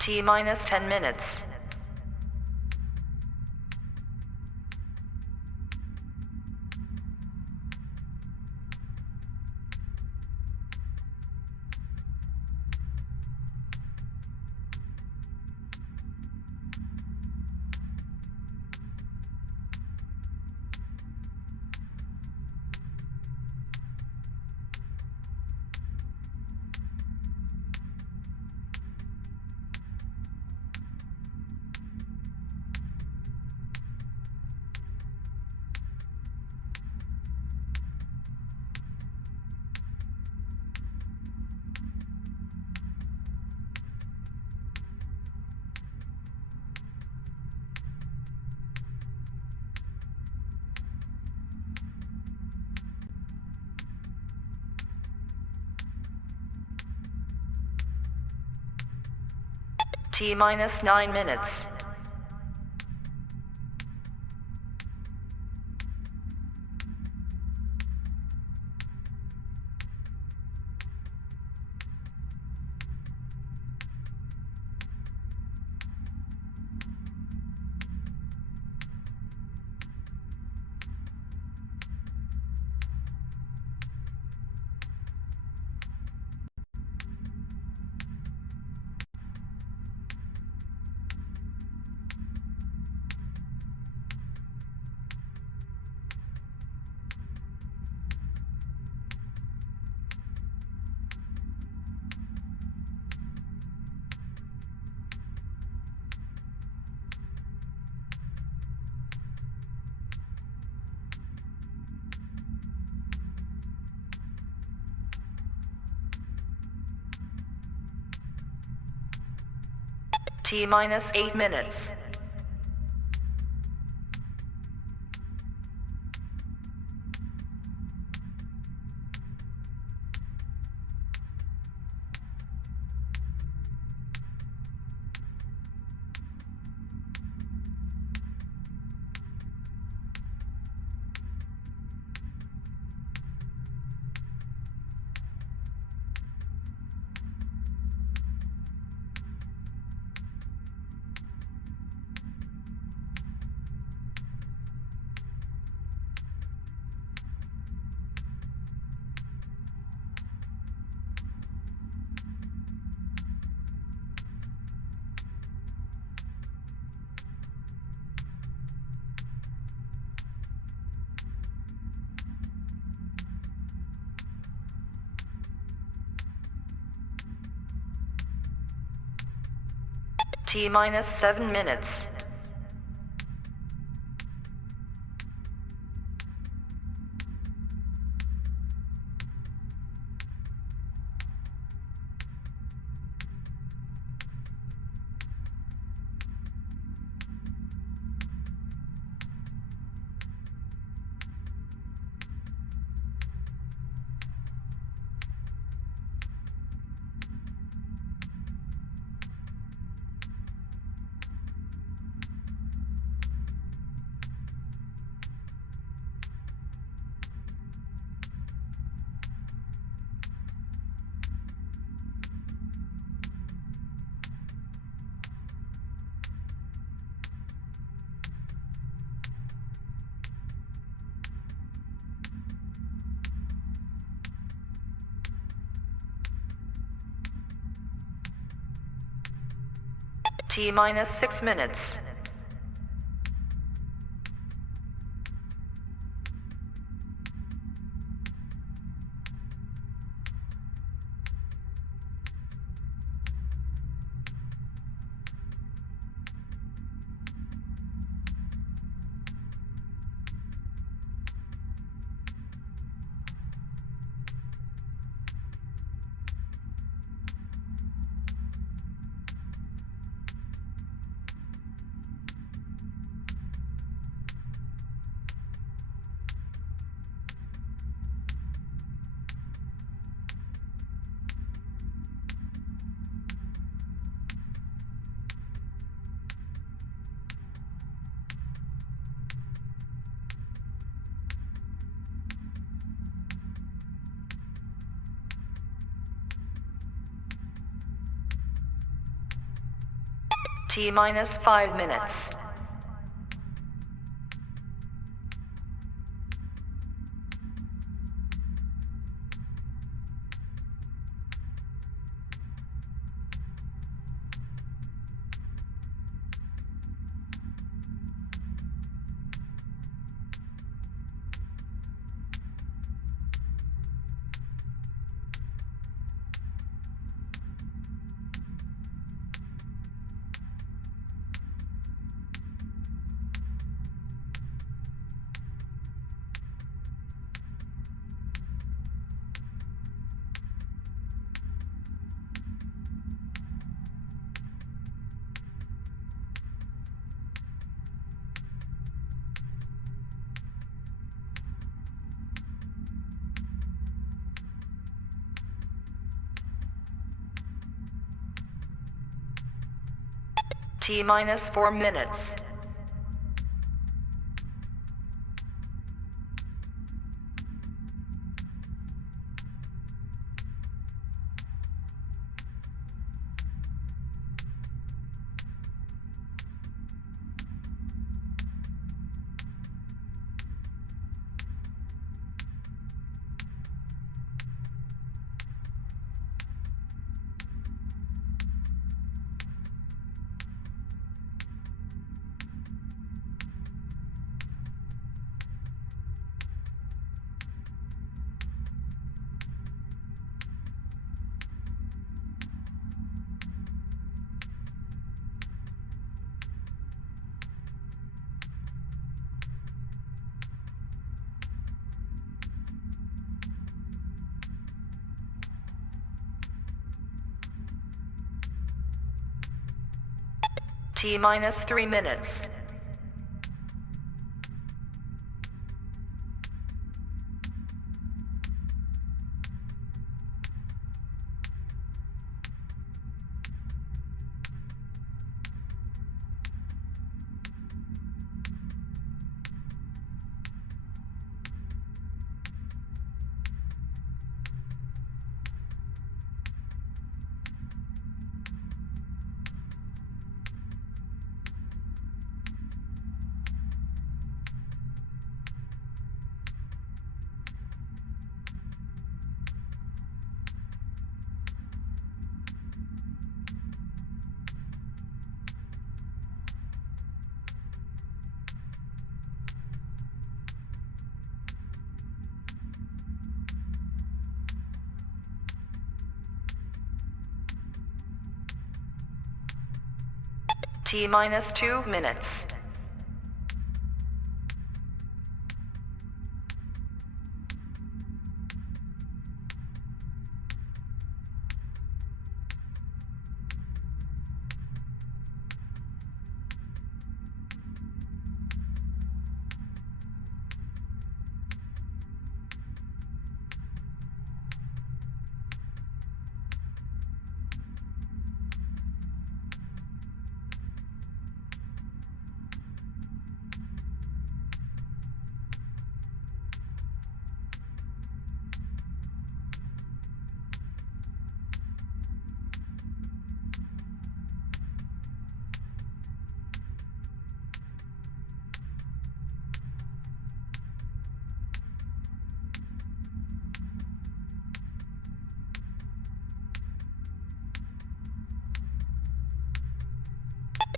T minus 10 minutes. T minus 9 minutes. T minus 8 minutes. T minus 7 minutes. T minus 6 minutes. T minus 5 minutes. T minus 4 minutes. T minus 3 minutes. T minus 2 minutes.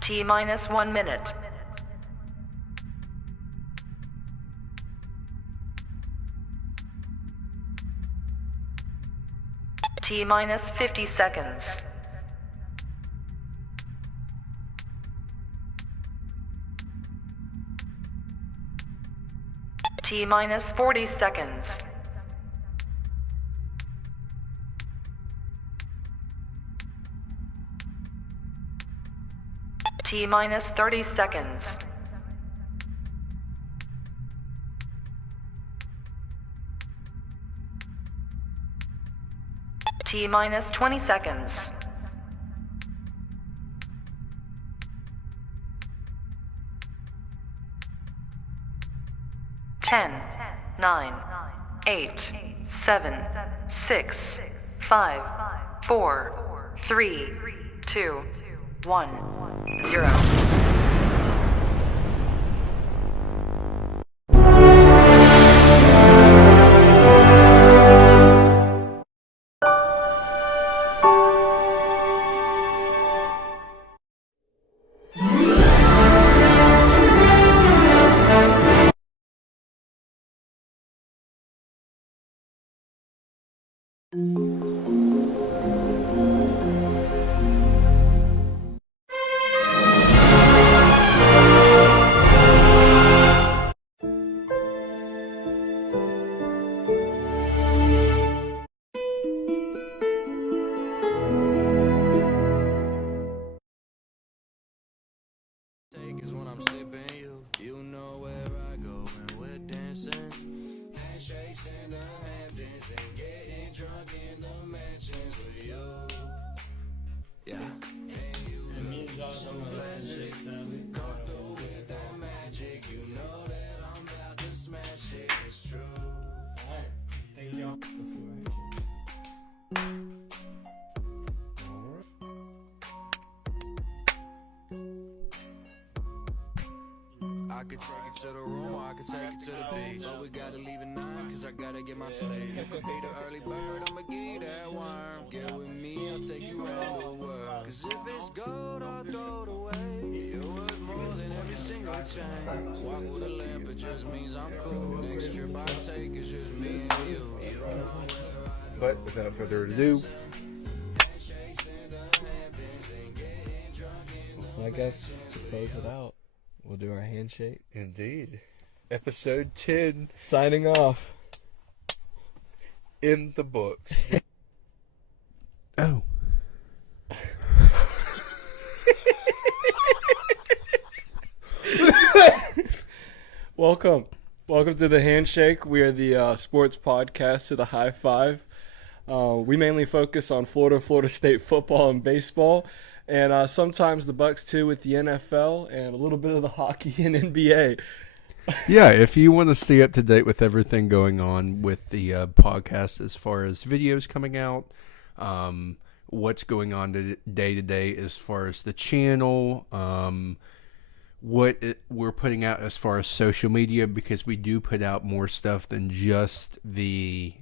T minus 1 minute. T minus 50 seconds. T minus 40 seconds. T minus 30 seconds. T minus 20 seconds. Ten, 9, 8, 7, 6, 5, 4, 3, 2, 1, 0. Is when I'm sipping you. You know where I go when we're dancing. Handshakes in the Hamptons and getting drunk in the mansions with you. Yeah. And you look so classic. Come through with that magic. You know that I'm about to smash it. It's true. Alright, thank y'all. Let's see what I could take it to the room or I could take it to the beach. But we gotta leave at 9 cause I gotta get my sleep. You could be the early bird, I'ma give you that worm. Get with me, I'll take you around the world. Cause if it's gold, I'll throw it away. You're worth more than every single chain. Walk with a lamp, it just means I'm cool. Next trip I take is just me and you. You know where I go. But without further ado, I guess to close it out, we'll do our handshake. indeed, episode 10 Signing off. in the books. Oh. Welcome to the Handshake. We are the sports podcast to the High Five. We mainly focus on Florida State football and baseball, and sometimes the Bucks too with the NFL and a little bit of the hockey and NBA. Yeah, if you want to stay up to date with everything going on with the podcast as far as videos coming out, what's going on day to day as far as the channel, we're putting out as far as social media, because we do put out more stuff than just the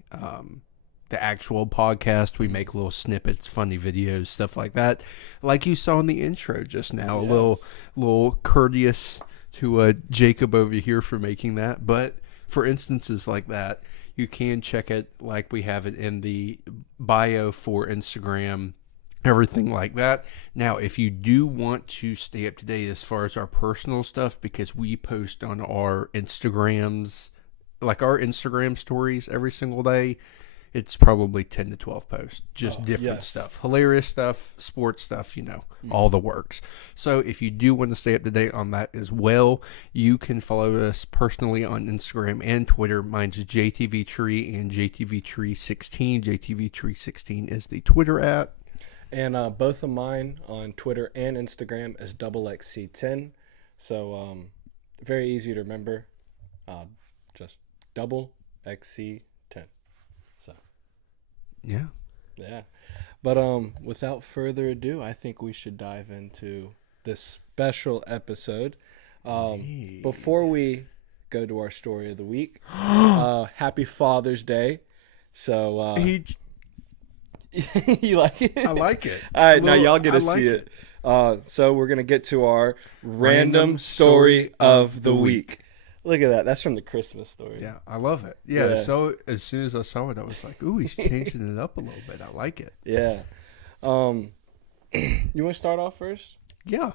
actual podcast. We make little snippets, funny videos, stuff like that, like you saw in the intro just now. Yes. A little courteous to Jacob over here for making that. But for instances like that, you can check it like we have it in the bio for Instagram, everything like that. Now, if you do want to stay up to date as far as our personal stuff, because we post on our Instagrams, like our Instagram stories every single day, it's probably 10 to 12 posts, just different yes. stuff, hilarious stuff, sports stuff, all the works. So if you do want to stay up to date on that as well, you can follow us personally on Instagram and Twitter. Mine's JTVTree and JTVTree16. JTVTree16 is the Twitter @ And both of mine on Twitter and Instagram is XXC10. So very easy to remember. Just XXC10. So Yeah. yeah. But without further ado, I think we should dive into this special episode. Before we go to our story of the week, happy Father's Day. So you like it? I like it. All right, now y'all get to see it. So we're going to get to our random story of the week. Look at that. That's from the Christmas story. Yeah, I love it. Yeah, Yeah. So as soon as I saw it, I was like, ooh, he's changing it up a little bit. I like it. Yeah. You want to start off first? Yeah.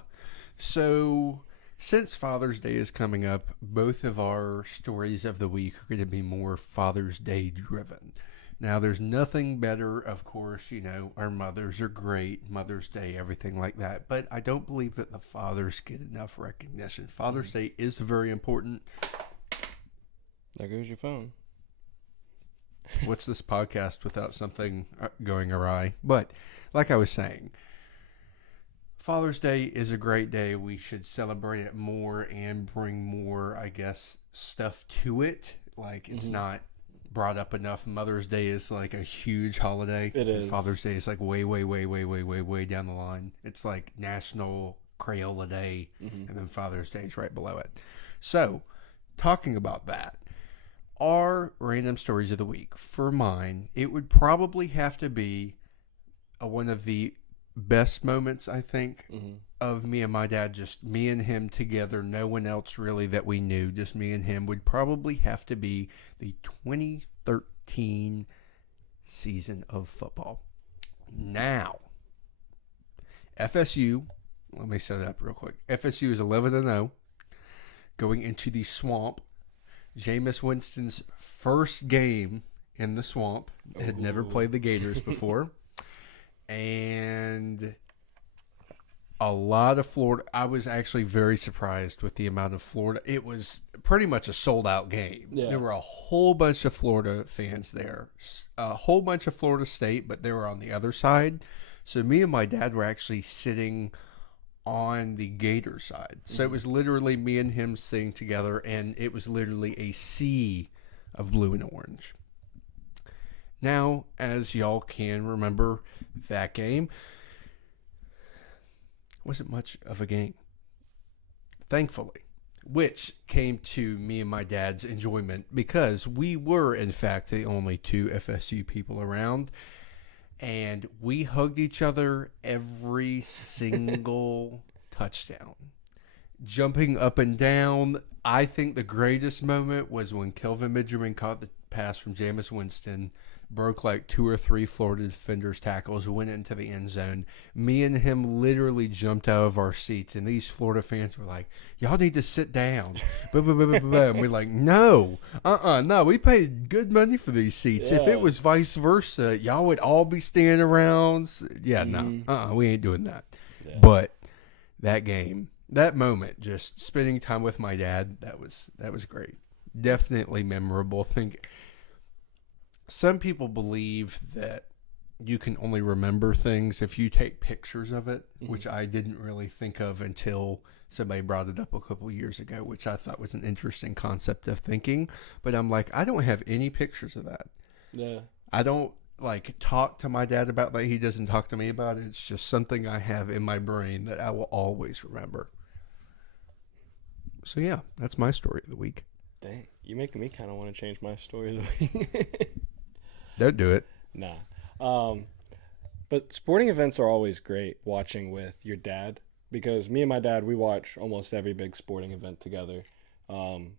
So since Father's Day is coming up, both of our stories of the week are going to be more Father's Day driven. Now, there's nothing better, of course, our mothers are great, Mother's Day, everything like that. But I don't believe that the fathers get enough recognition. Father's Day is very important. There goes your phone. What's this podcast without something going awry? But like I was saying, Father's Day is a great day. We should celebrate it more and bring more, I guess, stuff to it. Like, it's not brought up enough. Mother's Day is like a huge holiday. It is. Father's Day is like way down the line. It's like National Crayola Day, and then Father's Day is right below it. So, talking about that, our random stories of the week, for mine, it would probably have to be one of the best moments, I think, of me and my dad, just me and him together, no one else really that we knew, just me and him, would probably have to be the 2013 season of football. Now, FSU, let me set it up real quick. FSU is 11-0, going into the swamp. Jameis Winston's first game in the swamp. Had never played the Gators before. And a lot of Florida. I was actually very surprised with the amount of Florida. It was pretty much a sold-out game. Yeah. There were a whole bunch of Florida fans there. A whole bunch of Florida State, but they were on the other side. So me and my dad were actually sitting on the Gator side. So it was literally me and him sitting together, and it was literally a sea of blue and orange. Now, as y'all can remember, that game wasn't much of a game, thankfully, which came to me and my dad's enjoyment because we were, in fact, the only two FSU people around, and we hugged each other every single touchdown, jumping up and down. I think the greatest moment was when Kelvin Benjamin caught the pass from Jameis Winston, broke like 2 or 3 Florida defenders' tackles, went into the end zone. Me and him literally jumped out of our seats, and these Florida fans were like, y'all need to sit down. And we're like, no, no, we paid good money for these seats. If it was vice versa, y'all would all be standing around. Yeah, no, we ain't doing that. Yeah. But that game, that moment, just spending time with my dad, that was great. Definitely memorable. Think some people believe that you can only remember things if you take pictures of it, which I didn't really think of until somebody brought it up a couple years ago, which I thought was an interesting concept of thinking. But I'm like, I don't have any pictures of that. Yeah. I don't like talk to my dad about that. He doesn't talk to me about it. It's just something I have in my brain that I will always remember. So yeah, that's my story of the week. Dang, you're making me kind of want to change my story of the week. Don't do it. Nah. But sporting events are always great watching with your dad because me and my dad, we watch almost every big sporting event together. Any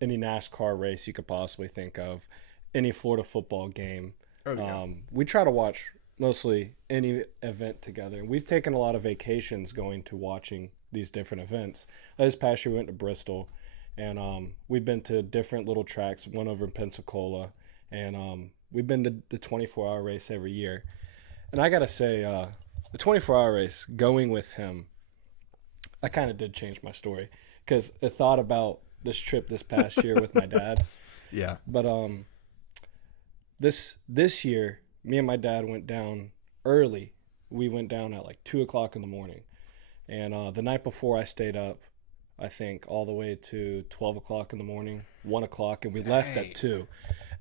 NASCAR race you could possibly think of, any Florida football game. Oh, yeah. We try to watch mostly any event together. We've taken a lot of vacations going to watching these different events. This past year we went to Bristol, and we've been to different little tracks, one over in Pensacola, and we've been to the 24-hour race every year. And I got to say, the 24-hour race, going with him, I kind of did change my story because I thought about this trip this past year with my dad. Yeah. But this year, me and my dad went down early. We went down at like 2 o'clock in the morning. And the night before I stayed up, I think, all the way to 12 o'clock in the morning, 1 o'clock, and we left at 2.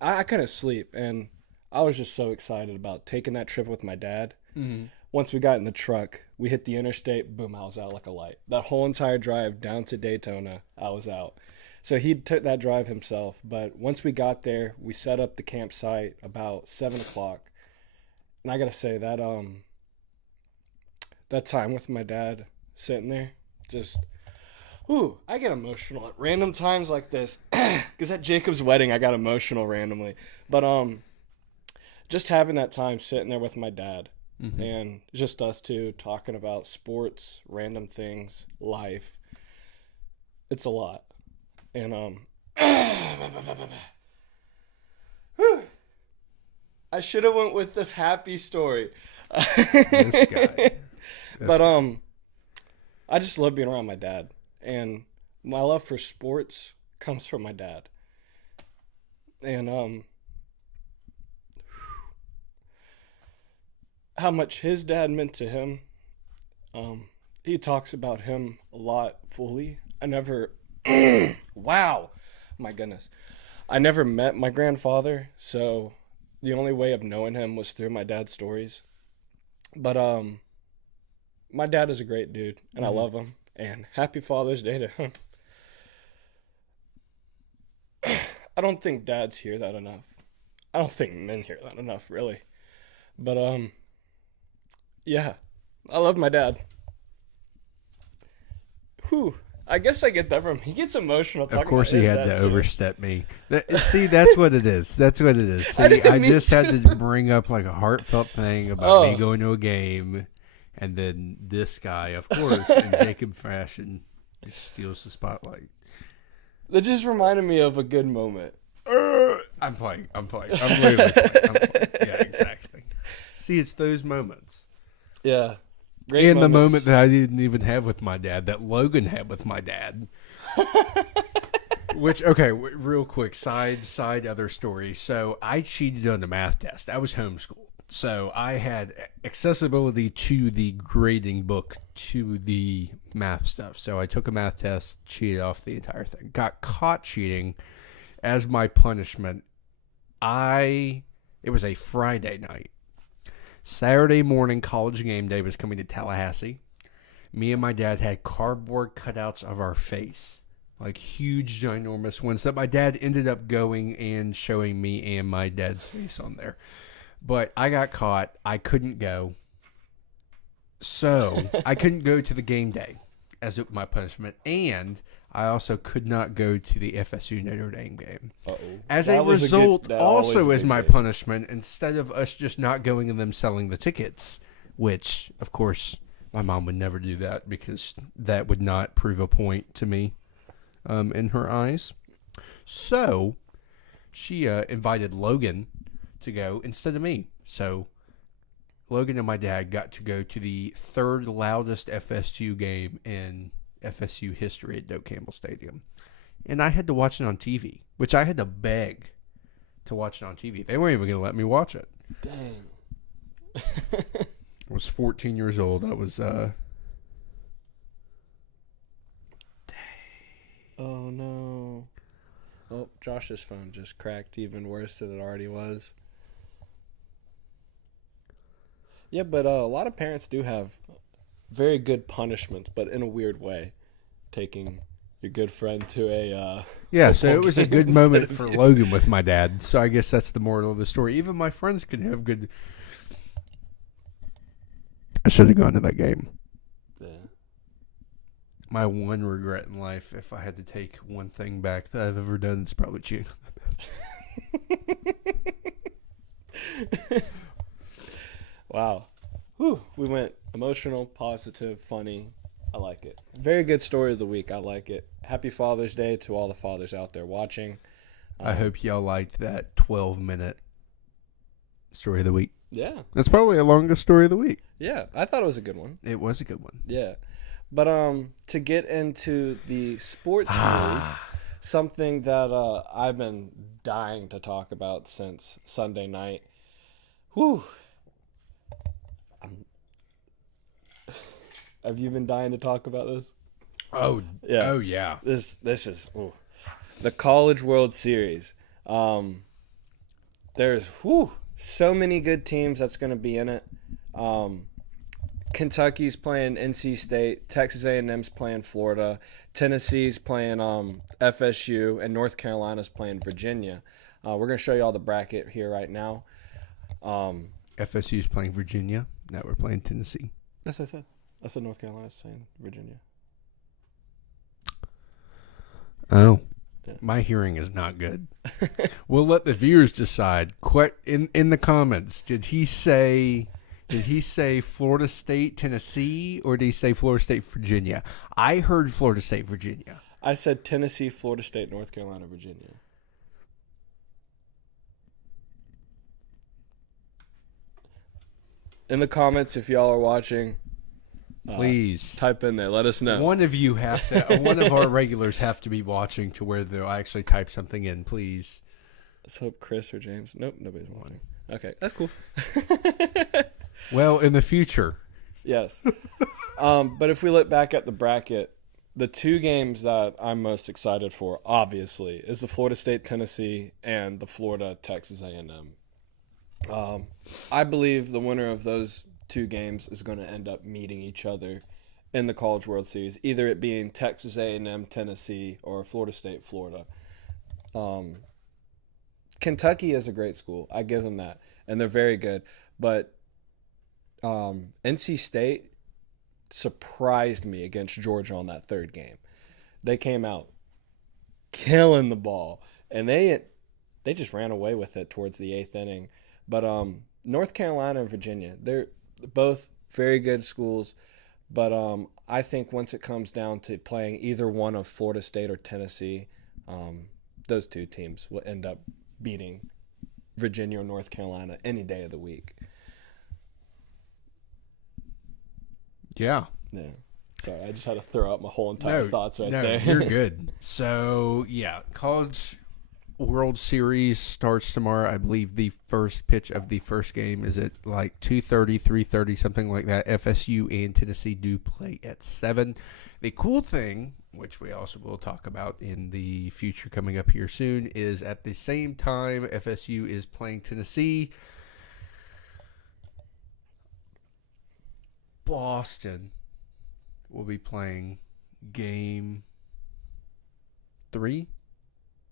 I couldn't sleep, and I was just so excited about taking that trip with my dad. Mm-hmm. Once we got in the truck, we hit the interstate, boom, I was out like a light. That whole entire drive down to Daytona, I was out. So he took that drive himself, but once we got there, we set up the campsite about 7 o'clock. And I got to say, that time with my dad sitting there, just... Ooh, I get emotional at random times like this. Because at Jacob's wedding, I got emotional randomly. But just having that time sitting there with my dad, and just us two talking about sports, random things, life, it's a lot. And I should have went with the happy story. This guy. But I just love being around my dad. And my love for sports comes from my dad. And how much his dad meant to him, he talks about him a lot fully. I never, wow, my goodness. I never met my grandfather, so the only way of knowing him was through my dad's stories. But my dad is a great dude, and I love him. And happy Father's Day to him. I don't think dads hear that enough. I don't think men hear that enough, really. But yeah, I love my dad. Whew. I guess I get that from him. He gets emotional talking Of course, about he his had dad, to too. overstep me. See, that's what it is. That's what it is. See, didn't I mean just had to bring up like a heartfelt thing about me Oh. going to a game, and then this guy, of course, in Jacob fashion, just steals the spotlight. That just reminded me of a good moment. I'm playing. I'm literally playing. Yeah, exactly. See, it's those moments. Yeah. Great And the moments. moment that I didn't even have with my dad, that Logan had with my dad. Which, okay, real quick, side other story. So I cheated on the math test. I was homeschooled. So I had accessibility to the grading book, to the math stuff. So I took a math test, cheated off the entire thing. Got caught cheating. As my punishment, it was a Friday night. Saturday morning, college game day was coming to Tallahassee. Me and my dad had cardboard cutouts of our face. Like huge, ginormous ones that my dad ended up going and showing me and my dad's face on there. But I got caught. I couldn't go. So I couldn't go to the game day as my punishment. And I also could not go to the FSU Notre Dame game. Uh-oh. As That a was result, that always also a as good my game. punishment, instead of us just not going and them selling the tickets, which, of course, my mom would never do that because that would not prove a point to me in her eyes. So she invited Logan to go instead of me. So Logan and my dad got to go to the third loudest FSU game in FSU history at Doak Campbell Stadium. And I had to watch it on TV, which I had to beg to watch it on TV. They weren't even going to let me watch it. Dang. I was 14 years old. I was, Oh, no. Oh, Josh's phone just cracked even worse than it already was. Yeah, but a lot of parents do have very good punishments, but in a weird way. Taking your good friend to a yeah, so football it was a game good instead moment of for you. Logan with my dad. So I guess that's the moral of the story. Even my friends can have good. I should have gone to that game. Yeah. My one regret in life, if I had to take one thing back that I've ever done, it's probably cheating. Wow. Whew. We went emotional, positive, funny. I like it. Very good story of the week. I like it. Happy Father's Day to all the fathers out there watching. I hope y'all liked that 12-minute story of the week. Yeah. That's probably the longest story of the week. Yeah. I thought it was a good one. It was a good one. Yeah. But to get into the sports news, something that I've been dying to talk about since Sunday night. Whew. Have you been dying to talk about this? Oh, Yeah. Oh, yeah. This is the College World Series. There's so many good teams that's going to be in it. Kentucky's playing NC State, Texas A&M's playing Florida, Tennessee's playing FSU, and North Carolina's playing Virginia. We're going to show you all the bracket here right now. FSU's playing Virginia. Now we're playing Tennessee. That's what I said. I said North Carolina's playing Virginia. Oh. Yeah. My hearing is not good. We'll let the viewers decide. In the comments, did he say Florida State, Tennessee, or did he say Florida State, Virginia? I heard Florida State, Virginia. I said Tennessee, Florida State, North Carolina, Virginia. In the comments, if y'all are watching, Please. type in there. Let us know. One of you have to. One of our regulars have to be watching to where they'll actually type something in. Please. Let's hope Chris or James. Nope, nobody's watching. Okay, that's cool. Well, in the future. Yes. But if we look back at the bracket, the two games that I'm most excited for, obviously, is the Florida State-Tennessee and the Florida-Texas A&M. I believe the winner of those two games is going to end up meeting each other in the College World Series, either it being Texas A&M, Tennessee, or Florida State, Florida. Kentucky is a great school. I give them that, and they're very good. But NC State surprised me against Georgia on that third game. They came out killing the ball, and they just ran away with it towards the eighth inning. But North Carolina and Virginia, they're both very good schools. But I think once it comes down to playing either one of Florida State or Tennessee, those two teams will end up beating Virginia or North Carolina any day of the week. Yeah. Yeah. Sorry, I just had to throw out my whole entire thoughts right there. You're good. So, yeah, College World Series starts tomorrow. I believe the first pitch of the first game is at like 2:30, 3:30, something like that. FSU and Tennessee do play at 7. The cool thing, which we also will talk about in the future coming up here soon, is at the same time FSU is playing Tennessee, Boston will be playing Game 3?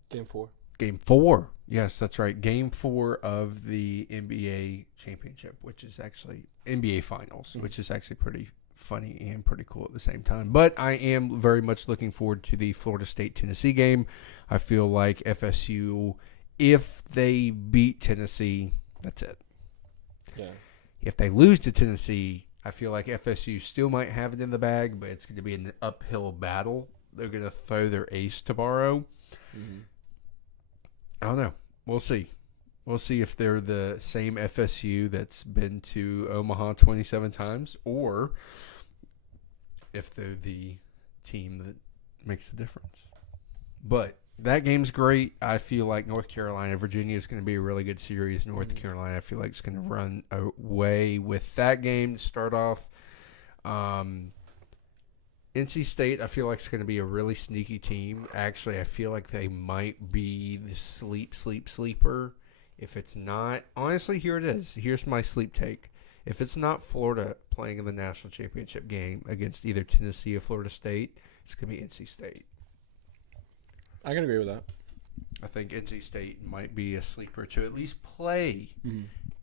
Game 4. Yes, that's right. Game 4 of the NBA championship, which is actually NBA finals, which is actually pretty funny and pretty cool at the same time. But I am very much looking forward to the Florida State-Tennessee game. I feel like FSU, if they beat Tennessee, that's it. Yeah. If they lose to Tennessee, I feel like FSU still might have it in the bag, but it's going to be an uphill battle. They're going to throw their ace tomorrow. Mm-hmm. I don't know. We'll see. We'll see if they're the same FSU that's been to Omaha 27 times or if they're the team that makes the difference. But that game's great. I feel like North Carolina, Virginia is going to be a really good series. North Carolina, I feel like it's going to run away with that game to start off. NC State, I feel like it's going to be a really sneaky team. Actually, I feel like they might be the sleeper. If it's not, honestly, here it is. Here's my sleep take. If it's not Florida playing in the national championship game against either Tennessee or Florida State, it's going to be NC State. I can agree with that. I think NC State might be a sleeper to at least play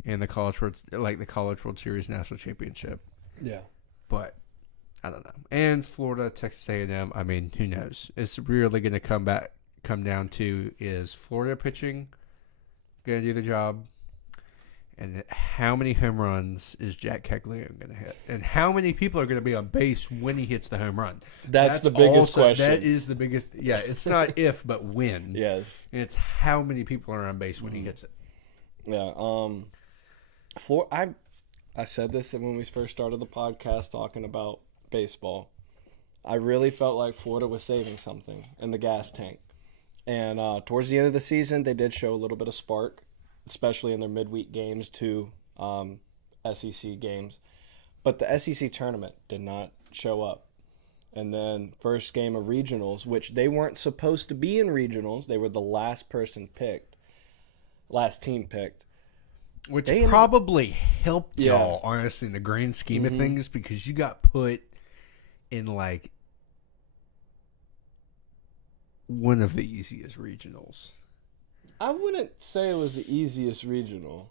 in the College World Series national championship. Yeah, but I don't know. And Florida, Texas A&M. I mean, who knows? It's really going to come down to, is Florida pitching going to do the job, and how many home runs is Jack Caglione going to hit, and how many people are going to be on base when he hits the home run? That's the biggest question. That is the biggest. Yeah, it's not if, but when. Yes, and it's how many people are on base when he hits it. Yeah. I said this when we first started the podcast talking about baseball. I really felt like Florida was saving something in the gas tank. And towards the end of the season, they did show a little bit of spark, especially in their midweek games to SEC games. But the SEC tournament did not show up. And then first game of regionals, which they weren't supposed to be in regionals. They were the last team picked. Which probably helped y'all, honestly, in the grand scheme of things, because you got put in, like, one of the easiest regionals. I wouldn't say it was the easiest regional.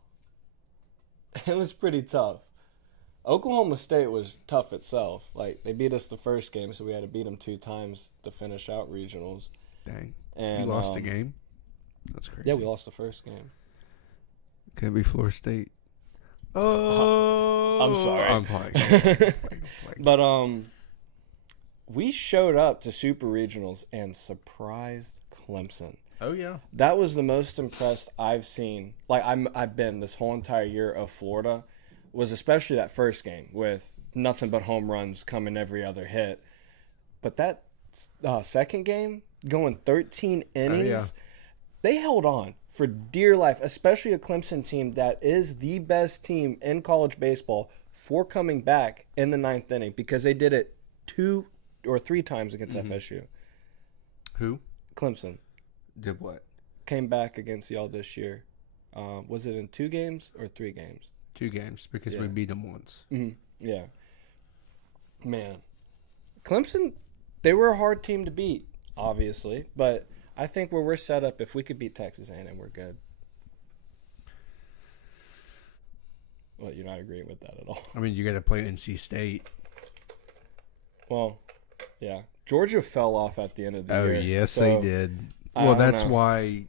It was pretty tough. Oklahoma State was tough itself. Like, they beat us the first game, so we had to beat them 2 times to finish out regionals. Dang. And you lost a game? That's crazy. Yeah, we lost the first game. Could be Florida State. Oh, I'm sorry. I'm playing. But we showed up to Super Regionals and surprised Clemson. Oh yeah, that was the most impressed I've seen. Like I've been this whole entire year of Florida, was especially that first game with nothing but home runs coming every other hit. But that second game, going 13 innings, they held on for dear life, especially a Clemson team that is the best team in college baseball for coming back in the 9th inning, because they did it or 3 times against FSU. Who? Clemson Did what? came back against y'all this year. Was it in 2 games or 3 games? 2 games because we Yeah. beat them once. Yeah. Man. Clemson, they were a hard team to beat, obviously. But I think where we're set up, if we could beat Texas A&M, we're good. Well, you're not agreeing with that at all. I mean, you got to play NC State. Well, yeah. Georgia fell off at the end of the Oh, year. yes, so they did. I Well, don't that's know. why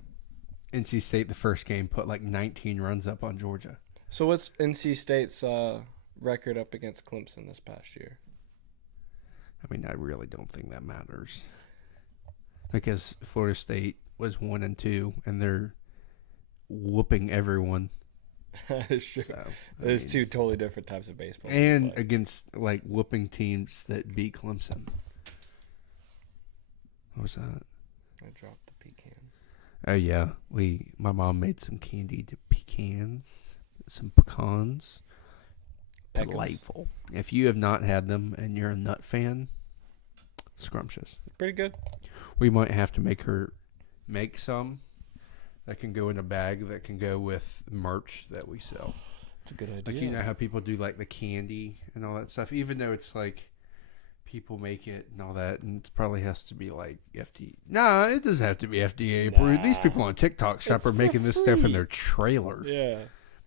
NC State, the first game, put like 19 runs up on Georgia. So what's NC State's record up against Clemson this past year? I mean, I really don't think that matters. Because Florida State was 1-2, and they're whooping everyone. That is true. So, There's 2 totally different types of baseball. and play. against like whooping teams that beat Clemson. What was that? I dropped the pecan. Oh yeah, my mom made some candied pecans, some pecans. Pecans. Delightful. If you have not had them and you're a nut fan, scrumptious. Pretty good. We might have to make some that can go in a bag that can go with merch that we sell. It's a good idea. Like, you know how people do like the candy and all that stuff, even though it's like people make it and all that, and it probably has to be like FDA. Nah, it doesn't have to be FDA approved. These people on TikTok shop It's are for making this stuff in free. their trailer. Yeah.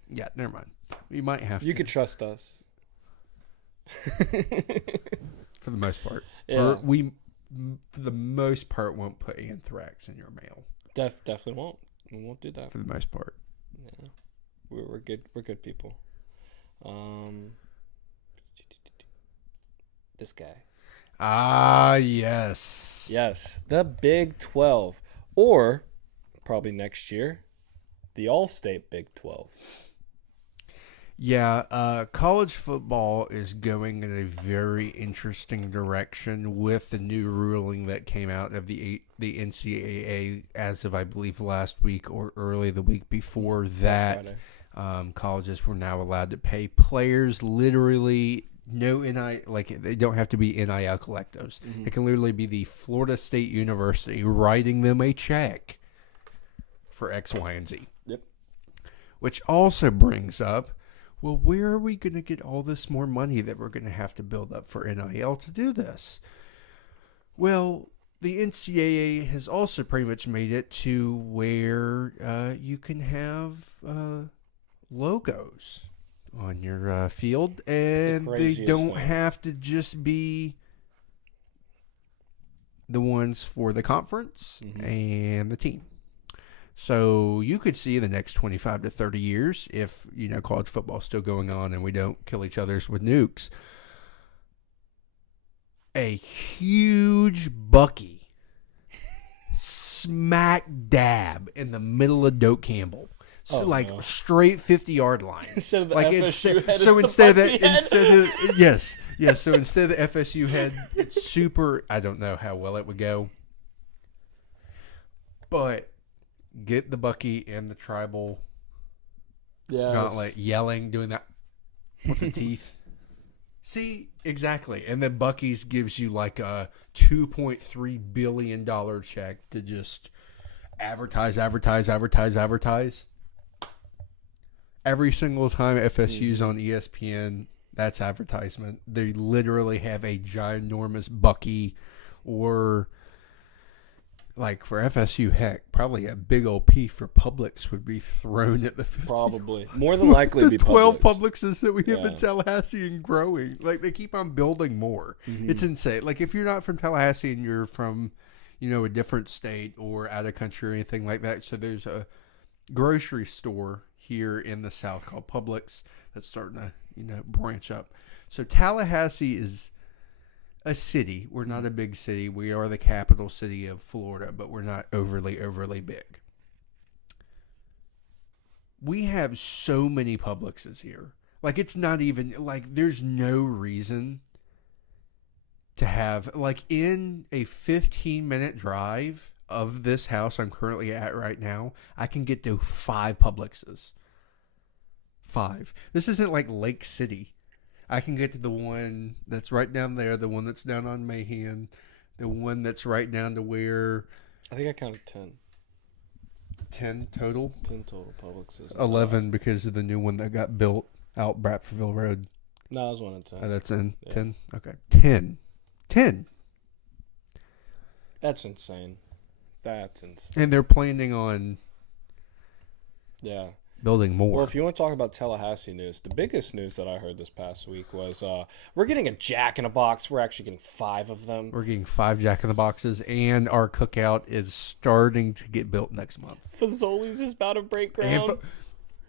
Yeah, never mind. We might have You to, could trust us. for the most part. Yeah. Or we, for the most part, won't put anthrax in your mail. Definitely won't. We won't do that. For the most part. Yeah. We're good. We're good people. This guy. Ah, yes. Yes, the Big 12, or probably next year, the All-State Big 12. Yeah, college football is going in a very interesting direction with the new ruling that came out of the NCAA as of, I believe, last week or early the week before that. Colleges were now allowed to pay players literally no NIL, like they don't have to be NIL collectives. It can literally be the Florida State University writing them a check for X, Y, and Z. Yep. Which also brings up, well, where are we going to get all this more money that we're going to have to build up for NIL to do this? Well, the NCAA has also pretty much made it to where you can have logos on your field, and they craziest don't thing. have to just be the ones for the conference and the team. So you could see in the next 25 to 30 years, if college football is still going on and we don't kill each other with nukes, a huge Bucky smack dab in the middle of Doak Campbell. So no. Straight 50-yard line. Instead of the like FSU head, so it's the instead of Bucky head. so instead of the FSU head, it's super. I don't know how well it would go, but get the Bucky and the tribal gauntlet yelling, doing that with the teeth. See, exactly. And then Bucky's gives you like a $2.3 billion check to just advertise. Every single time FSU's on ESPN, that's advertisement. They literally have a ginormous Bucky, or like for FSU, heck, probably a big old P for Publix would be thrown at the Probably. More than likely the be 12 Publix. Publixes that we have Yeah. in Tallahassee and growing. Like, they keep on building more. It's insane. Like, if you're not from Tallahassee and you're from, a different state or out of country or anything like that, so there's a grocery store here in the South called Publix that's starting to, branch up. So Tallahassee is a city. We're not a big city. We are the capital city of Florida, but we're not overly big. We have so many Publixes here. Like, it's not even, like, there's no reason to have, like, in a 15-minute drive of this house I'm currently at right now, I can get to 5 Publixes. 5. This isn't like Lake City. I can get to the one that's right down there, the one that's down on Mahan, the one that's right down to where I think I counted 10. 10 total. 10 total Publixes. 11 because of the new one that got built out Bradfordville Road. No, I was 1 of 10. Oh, that's in Yeah. 10. Okay, 10. 10. That's insane. That's insane. And they're planning on Yeah. building more. Well, if you want to talk about Tallahassee news, the biggest news that I heard this past week was we're getting a Jack in a Box. We're actually getting 5 of them. We're getting 5 Jack in the Boxes, and our cookout is starting to get built next month. Fazoli's is about to break And ground.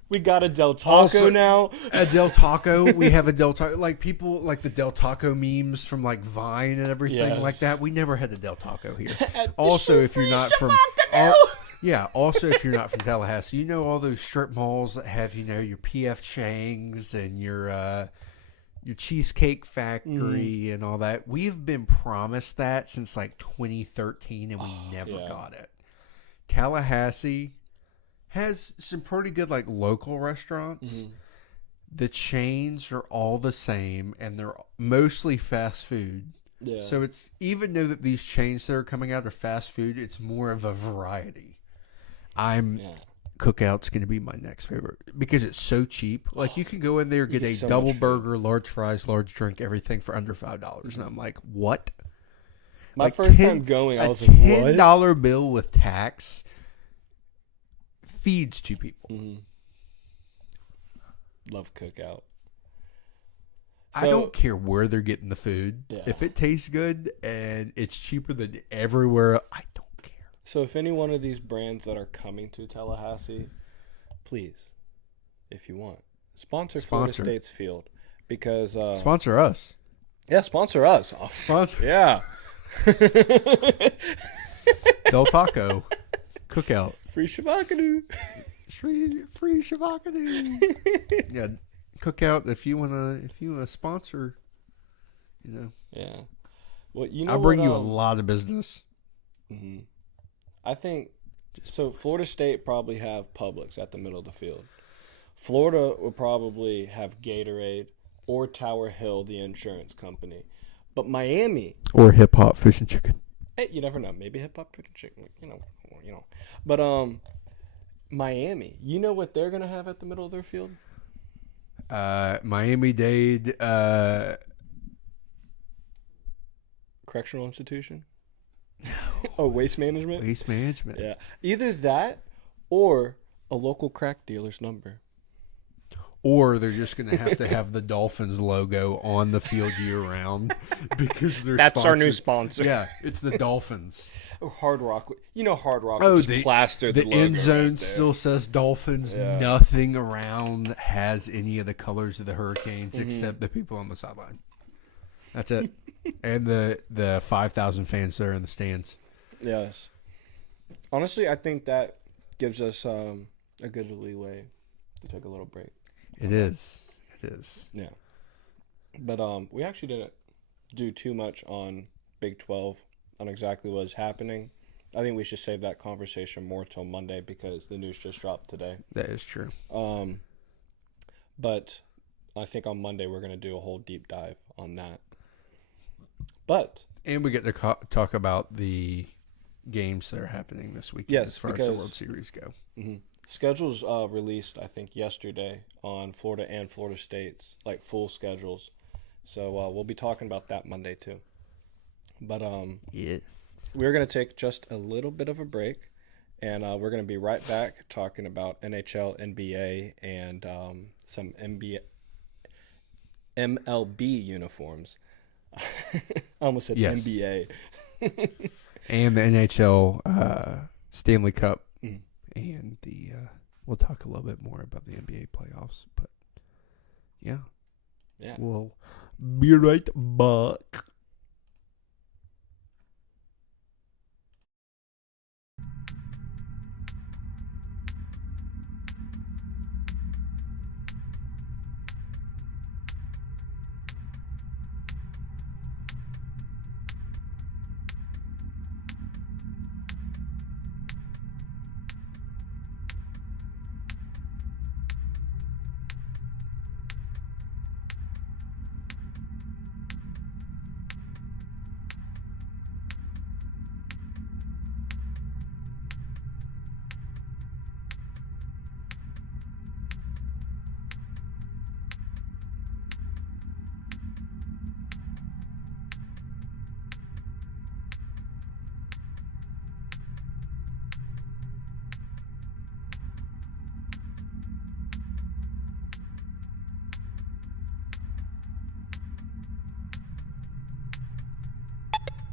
We got a Del Taco now. A Del Taco. We have a Del Taco. Like people like the Del Taco memes from like Vine and everything like Yes. that. We never had a Del Taco here. At the Also, if you're Free not from Shabakadoo. yeah, also if you're not from Tallahassee, you know all those strip malls that have, you know, your PF Chang's and your Cheesecake Factory and all that. We've been promised that since like 2013 and we never got it. Tallahassee has some pretty good like local restaurants. The chains are all the same and they're mostly fast food. Yeah. So it's, even though that these chains that are coming out are fast food, it's more of a variety. Cookout's going to be my next favorite because it's so cheap. Like you can go in there, get get a so double much food. burger, large fries, large drink, everything for under $5. And I'm like, what? My Like first time going, I was like, what? $10 bill with tax feeds 2 people. Love Cookout. I don't care where they're getting the food. Yeah. If it tastes good and it's cheaper than everywhere, I don't care. So if any one of these brands that are coming to Tallahassee, please, if you want, sponsor Florida State's field. Because Sponsor us. yeah, sponsor us. Sponsor Yeah. Del Taco Cookout. Free Shabakadoo. Free Shabakadoo. Yeah, Cookout. If you wanna sponsor, you know, Yeah. Well, you know I'll bring what, you a lot of business. I think so. Florida State probably have Publix at the middle of the field. Florida will probably have Gatorade or Tower Hill, the insurance company. But Miami, Or Hip Hop Fish and Chicken. hey, you never know. Maybe Hip Hop Chicken, you know. But Miami, you know what they're gonna have at the middle of their field? Miami-Dade. Correctional institution. Oh, waste management. Waste Management. Yeah, either that or a local crack dealer's number. Or they're just going to have the Dolphins logo on the field year round because they're That's our new sponsored. sponsor. Yeah, it's the Dolphins. Oh, Hard Rock. You know Hard Rock. Oh, would just plaster the logo end zone right there. still says Dolphins. Yeah. Nothing around has any of the colors of the Hurricanes except the people on the sideline. That's it. And the 5,000 fans there in the stands. Yes. Honestly, I think that gives us a good leeway to take a little break. It is. It is. Yeah. But we actually didn't do too much on Big 12 on exactly what is happening. I think we should save that conversation more till Monday because the news just dropped today. That is true. But I think on Monday we're going to do a whole deep dive on that. But And we get to talk about the games that are happening this weekend Yes, as far as because- the World Series go. schedules released, I think, yesterday on Florida and Florida State's, like, full schedules. So we'll be talking about that Monday, too. But Yes. we're going to take just a little bit of a break, and we're going to be right back talking about NHL, NBA, and some MLB uniforms. I almost said Yes. NBA. And the NHL Stanley Cup. And we'll talk a little bit more about the NBA playoffs. But, yeah. Yeah. We'll be right back.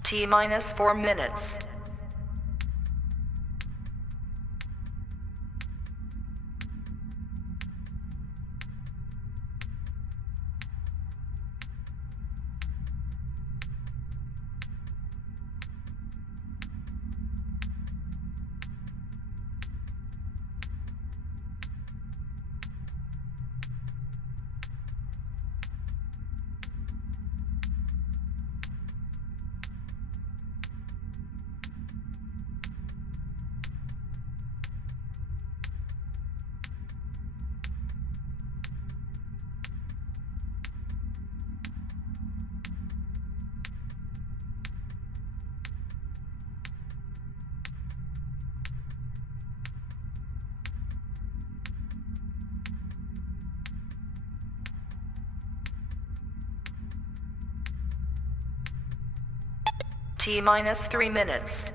T minus 4 minutes. T minus 3 minutes.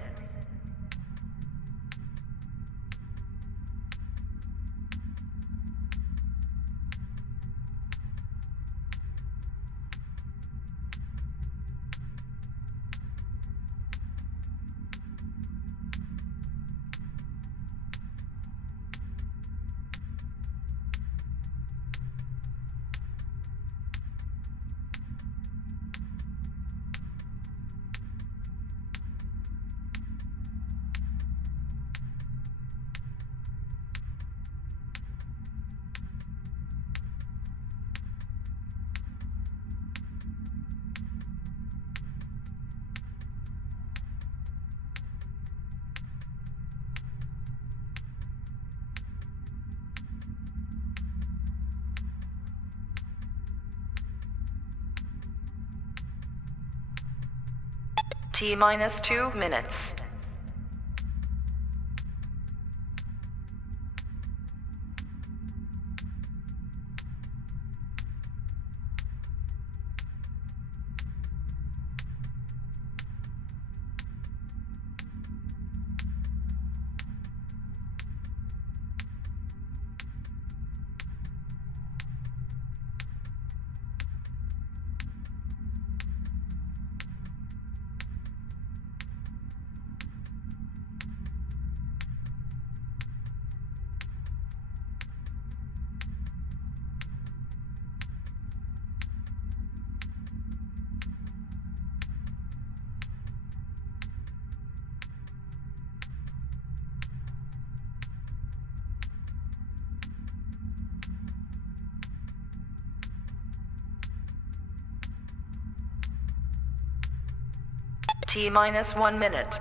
T minus 2 minutes. T minus 1 minute.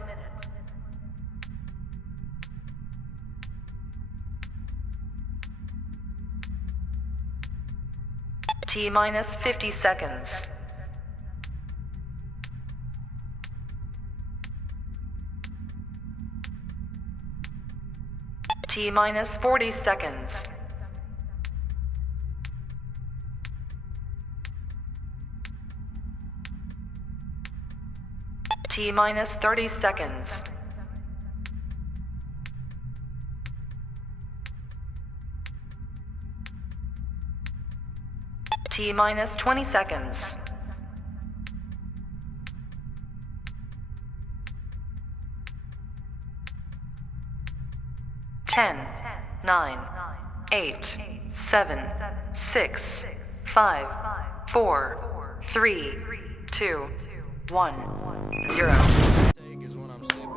T minus 50 seconds. T minus 40 seconds. T minus 30 seconds. T minus 20 seconds. Ten, 9, 8, 7, 6, 5, 4, 3, 2, 1, 0. Is when I'm slipping.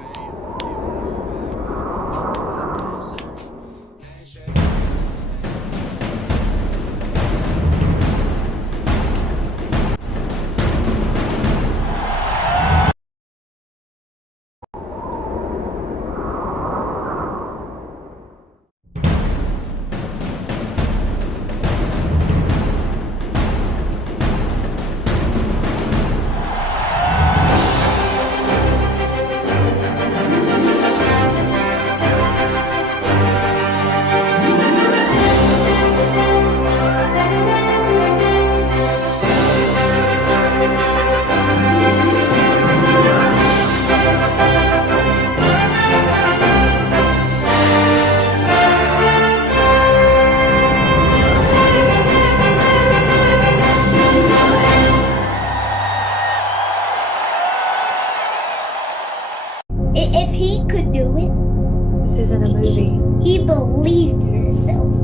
believed in himself.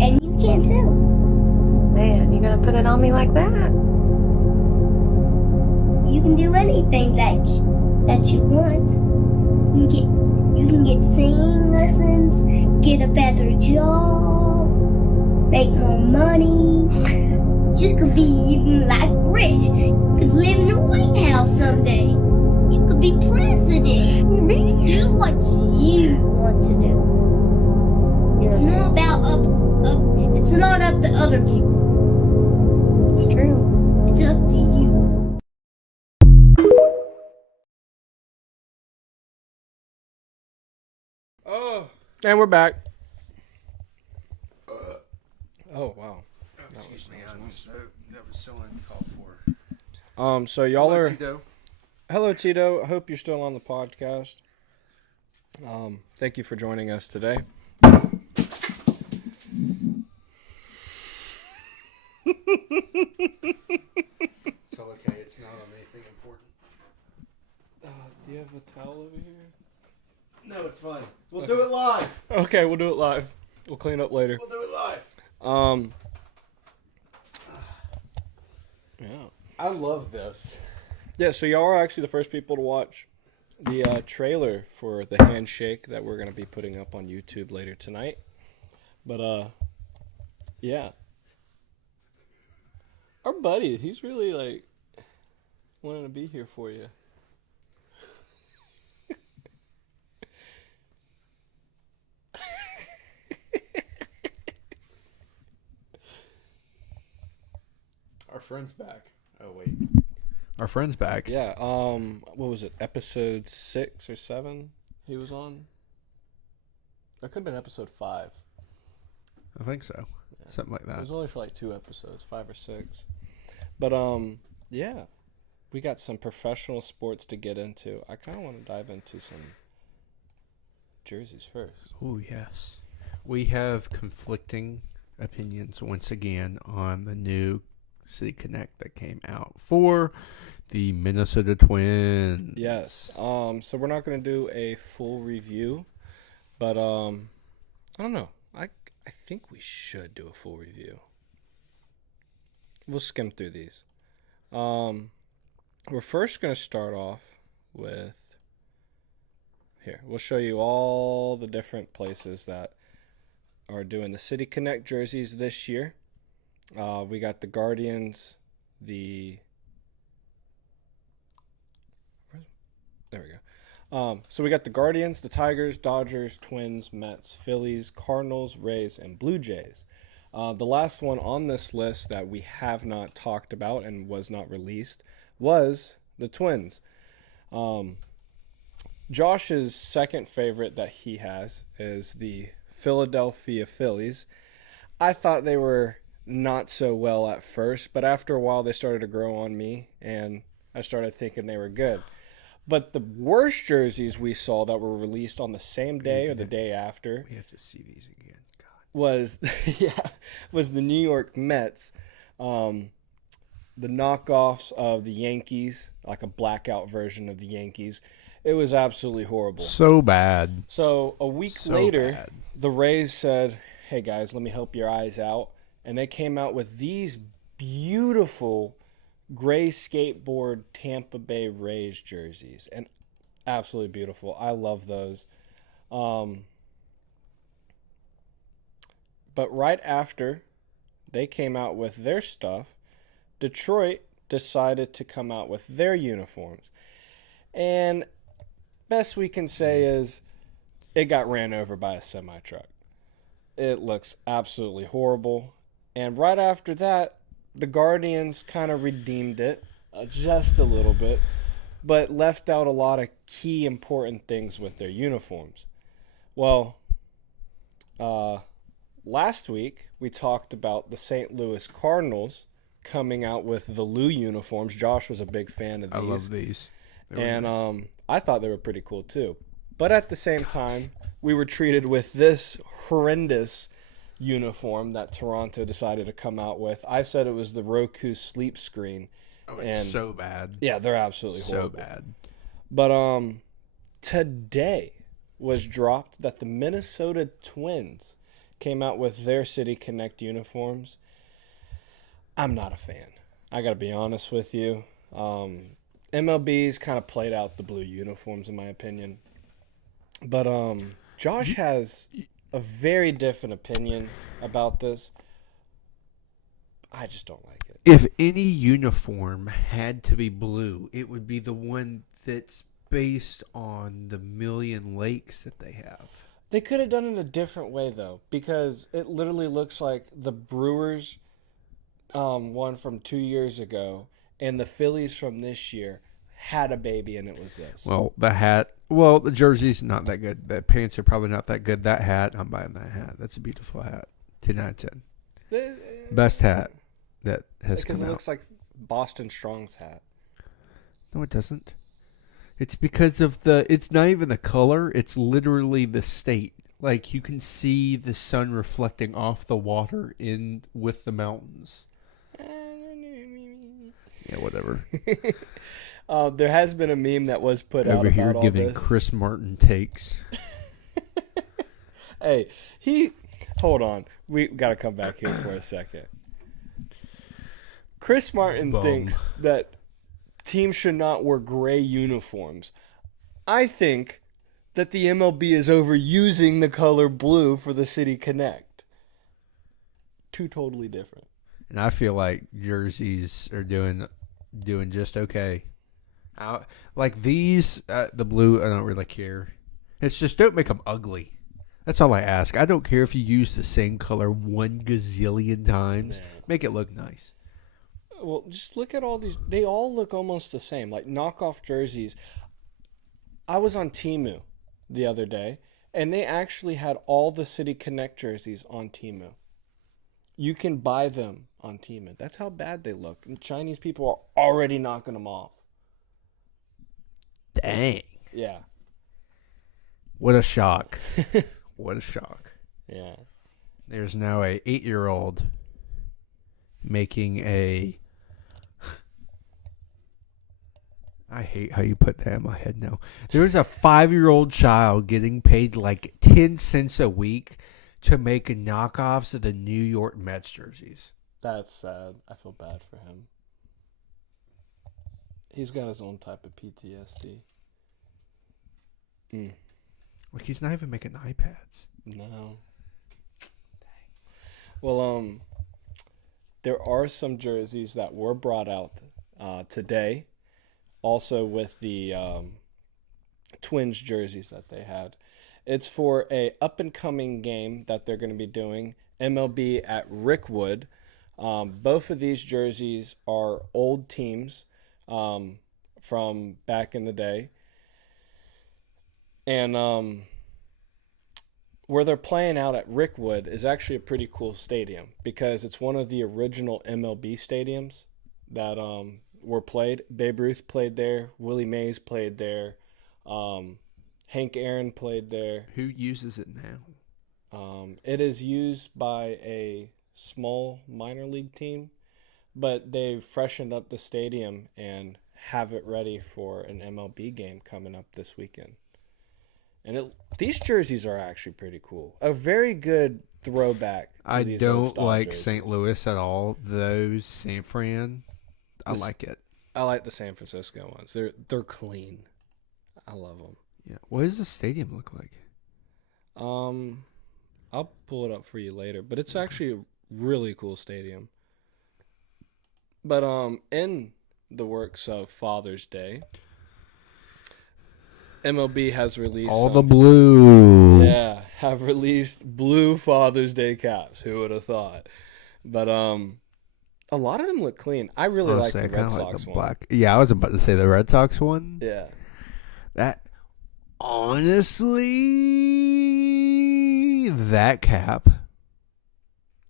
And you can too. Man, you gonna put it on me like that? You can do anything that you want. You can get singing lessons, get a better job, make more money. You could be even like rich. You could live in the White House someday. You could be president. Me? Do what you want to do. It's not about it's not up to other people. It's true. It's up to you. Oh. And we're back. Oh wow. Excuse me. That was so uncalled for. So y'all Hello, are. Tito. Hello, Tito. I hope you're still on the podcast. Thank you for joining us today. It's all okay. It's not on anything important. Do you have a towel over here? No, it's fine. We'll do it live. Okay, we'll do it live. We'll clean up later. We'll do it live. Yeah. I love this. Yeah, so y'all are actually the first people to watch the trailer for the Handshake that we're going to be putting up on YouTube later tonight. But, yeah. Our buddy, he's really, like, wanting to be here for you. Our friend's back. Oh, wait. Our friend's back. Yeah, what was it, episode 6 or 7 he was on? That could have been episode 5. I think so. Yeah. Something like It that. was only for like 2 episodes, 5 or 6. But, yeah, we got some professional sports to get into. I kind of want to dive into some jerseys first. Oh, yes. We have conflicting opinions once again on the new City Connect that came out for the Minnesota Twins. Yes. So we're not going to do a full review, but I don't know. I think we should do a full review. We'll skim through these. We're first going to start off with here. We'll show you all the different places that are doing the City Connect jerseys this year. We got the Guardians, there we go. So we got the Guardians, the Tigers, Dodgers, Twins, Mets, Phillies, Cardinals, Rays, and Blue Jays. The last one on this list that we have not talked about and was not released was the Twins. Josh's second favorite that he has is the Philadelphia Phillies. I thought they were not so well at first, but after a while they started to grow on me, and I started thinking they were good. But the worst jerseys we saw that were released on the same day or the day after We have to see these again. God. was the New York Mets, the knockoffs of the Yankees, like a blackout version of the Yankees. It was absolutely horrible. So bad. So a week So later, bad. the Rays said, "Hey guys, let me help your eyes out," and they came out with these beautiful gray skateboard Tampa Bay Rays jerseys, and absolutely beautiful. I love those. But right after they came out with their stuff, Detroit decided to come out with their uniforms. And best we can say is it got ran over by a semi-truck. It looks absolutely horrible. And right after that, the Guardians kind of redeemed it just a little bit, but left out a lot of key important things with their uniforms. Well, last week we talked about the St. Louis Cardinals coming out with the Lou uniforms. Josh was a big fan of these. I love these. They were And nice. I thought they were pretty cool too. But at the same time, we were treated with this horrendous uniform that Toronto decided to come out with. I said it was the Roku sleep screen. Oh, and it's so bad. yeah, they're absolutely So horrible. bad. But today was dropped that the Minnesota Twins came out with their City Connect uniforms. I'm not a fan. I got to be honest with you. MLB's kind of played out the blue uniforms, in my opinion. But Josh has a very different opinion about this. I just don't like it. If any uniform had to be blue, it would be the one that's based on the million lakes that they have. They could have done it a different way, though, because it literally looks like the Brewers one from 2 years ago and the Phillies from this year had a baby, and it was this. Well, the jersey's not that good. The pants are probably not that good. That hat, I'm buying that hat. That's a beautiful hat. 10 out of 10. Best hat that has come out. Because it looks like Boston Strong's hat. No, it doesn't. It's because of it's not even the color. It's literally the state. Like, you can see the sun reflecting off the water in with the mountains. Yeah, whatever. There has been a meme that was put out over here about giving all this. Chris Martin takes. Hey, hold on. We got to come back here for a second. Chris Martin thinks that teams should not wear gray uniforms. I think that the MLB is overusing the color blue for the City Connect. Two totally different. And I feel like jerseys are doing just okay. Like these, the blue, I don't really care. It's just don't make them ugly. That's all I ask. I don't care if you use the same color 1 gazillion times. No. Make it look nice. Well, just look at all these. They all look almost the same, like knockoff jerseys. I was on Temu the other day, and they actually had all the City Connect jerseys on Temu. You can buy them on Temu. That's how bad they look. And Chinese people are already knocking them off. Dang. Yeah. What a shock. What a shock. Yeah. There's now a 8-year-old making a... I hate how you put that in my head now. There's a 5-year-old child getting paid like 10 cents a week to make knockoffs of the New York Mets jerseys. That's sad. I feel bad for him. He's got his own type of PTSD. Like, he's not even making iPads. No. Well, there are some jerseys that were brought out today, also with the Twins jerseys that they had. It's for a up-and-coming game that they're going to be doing, MLB at Rickwood. Both of these jerseys are old teams from back in the day. And where they're playing out at Rickwood is actually a pretty cool stadium because it's one of the original MLB stadiums that were played. Babe Ruth played there. Willie Mays played there. Hank Aaron played there. Who uses it now? It is used by a small minor league team, but they've freshened up the stadium and have it ready for an MLB game coming up this weekend. And these jerseys are actually pretty cool. A very good throwback to I these don't old-style like jerseys. St. Louis at all. Those San Fran, I like it. I like the San Francisco ones. They're clean. I love them. Yeah. What does the stadium look like? I'll pull it up for you later, but it's actually a really cool stadium. But in the works of Father's Day, MLB has released all the blue. Yeah, have released blue Father's Day caps. Who would have thought? But a lot of them look clean. I really like the Red Sox one. Black. Yeah, I was about to say the Red Sox one. Yeah. That honestly, that cap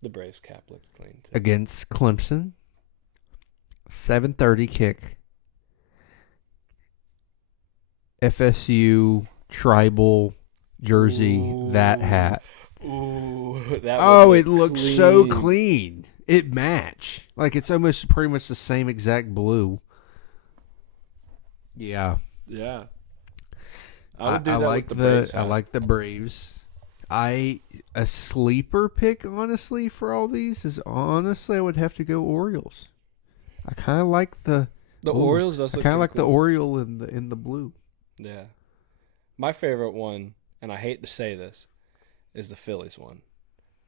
The Braves cap looks clean too. against Clemson, 7:30 kick. FSU tribal jersey, Ooh. that hat. Ooh, that It looks so clean. It match. Like, it's almost pretty much the same exact blue. Yeah. Yeah. I would do that like with the Braves I hat. like the Braves. A sleeper pick, honestly, for all these is honestly I would have to go Orioles. I kind of like the Orioles. Does I look kind of pretty like the cool. Oriole in the blue. Yeah. My favorite one, and I hate to say this, is the Phillies one.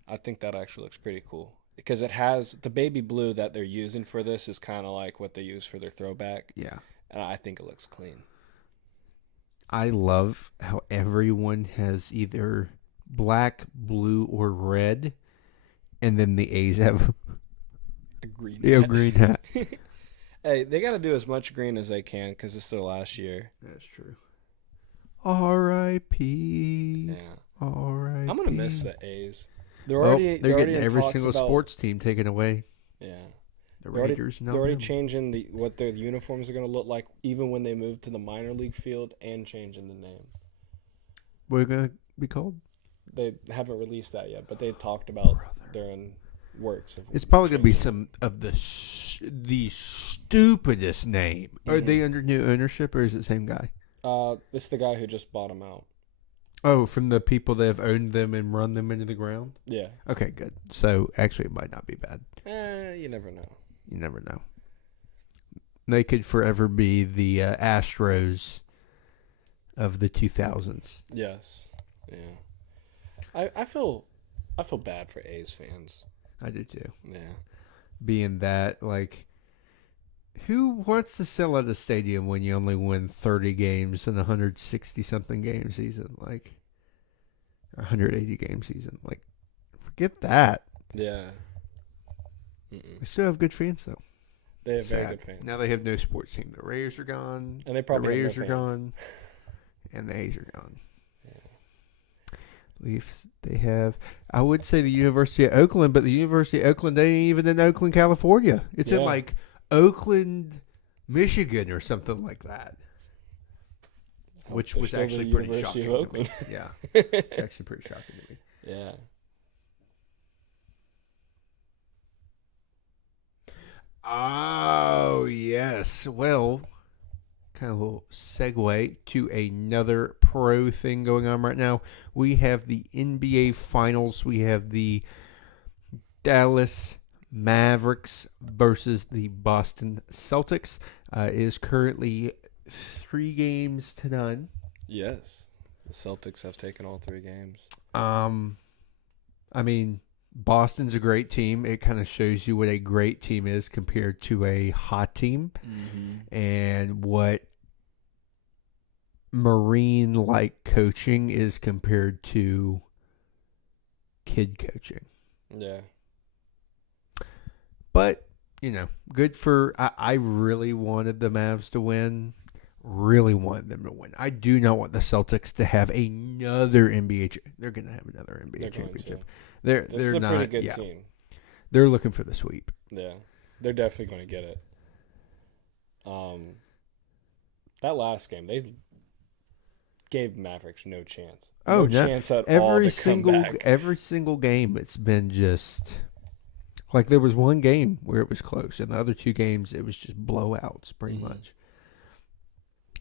I think that actually looks pretty cool because it has the baby blue that they're using for this is kind of like what they use for their throwback, Yeah. and I think it looks clean. I love how everyone has either black, blue, or red, and then the A's have A green. a hat. green hat. Hey, they got to do as much green as they can because it's their last year. That's true. R.I.P. Yeah. R.I.P. I'm gonna miss the A's. They're Well, already they're already getting in every talks single about, sports team taken away. Yeah. The They're already, Raiders. they're already changing what their uniforms are going to look like, even when they move to the minor league field, and changing the name. What are going to be called? They haven't released that yet, but they talked about they're in works. It's probably going to be some of the stupidest name. Are they under new ownership, or is it the same guy? It's the guy who just bought them out. Oh, from the people that have owned them and run them into the ground? Yeah. Okay, good. So, actually, it might not be bad. You never know. You never know. They could forever be the Astros of the 2000s. Yes. Yeah. I feel bad for A's fans. I do too. Yeah. Being that, like, who wants to sell at a stadium when you only win 30 games in a 160-something game season? Like, 180 game season. Like, forget that. Yeah. They still have good fans, though. They have very Sad. good fans. Now they have no sports team. The Raiders are gone. And they probably the have no Raiders are fans. gone. And the A's are gone. Leafs, they have, I would say the University of Oakland, but the University of Oakland, they ain't even in Oakland, California. It's in, like, Oakland, Michigan or something like that. Which They're was still the actually pretty University shocking of to me. Oakland. Yeah. It's actually pretty shocking to me. Yeah. Oh, yes. Well, kind of a little segue to another pro thing going on right now. We have the NBA Finals. We have the Dallas Mavericks versus the Boston Celtics. It is currently 3-0. Yes. The Celtics have taken all 3 games. I mean, Boston's a great team. It kind of shows you what a great team is compared to a hot team, and what Marine-like coaching is compared to kid coaching. Yeah. But, you know, good for... I really wanted the Mavs to win. Really wanted them to win. I do not want the Celtics to have another NBA... They're going to have another NBA championship. This They're is a not, pretty good yeah. team. They're looking for the sweep. Yeah. They're definitely going to get it. That last game, they gave Mavericks no chance. No chance at all to come back. Every single game, it's been just... Like, there was one game where it was close, and the other 2 games, it was just blowouts, pretty much.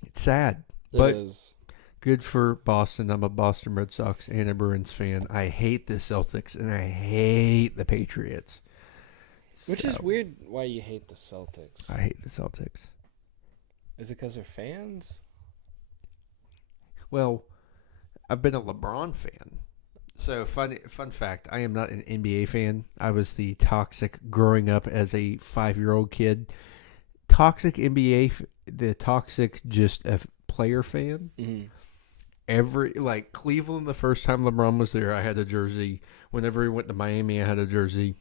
It's sad, but It is. good for Boston. I'm a Boston Red Sox and a Bruins fan. I hate the Celtics, and I hate the Patriots. Which is weird why you hate the Celtics. I hate the Celtics. Is it because they're fans? Well, I've been a LeBron fan. So, fun fact, I am not an NBA fan. I was the toxic growing up as a 5-year-old kid. Toxic NBA, the toxic just a player fan. Cleveland, the first time LeBron was there, I had a jersey. Whenever he went to Miami, I had a jersey.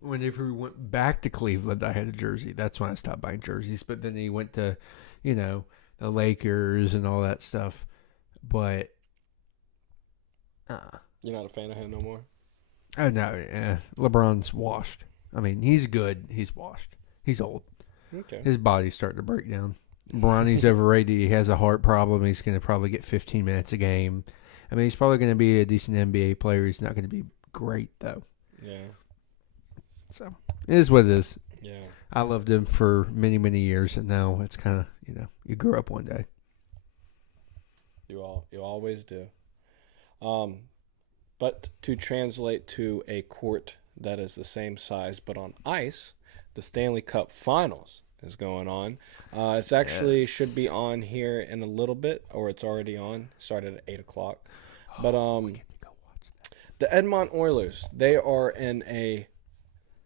Whenever he went back to Cleveland, I had a jersey. That's when I stopped buying jerseys. But then he went to, the Lakers and all that stuff. But, You're not a fan of him no more? oh, no. LeBron's washed. I mean, he's good. He's washed. He's old. Okay. His body's starting to break down. Bronny's overrated. He has a heart problem. He's going to probably get 15 minutes a game. I mean, he's probably going to be a decent NBA player. He's not going to be great, though. Yeah. So, it is what it is. Yeah. I loved him for many, many years, and now it's kind of, you grow up one day. You always do. But to translate to a court that is the same size but on ice, the Stanley Cup Finals is going on. It's actually should be on here in a little bit, or it's already on. Started at 8 o'clock. But the Edmonton Oilers, they are in a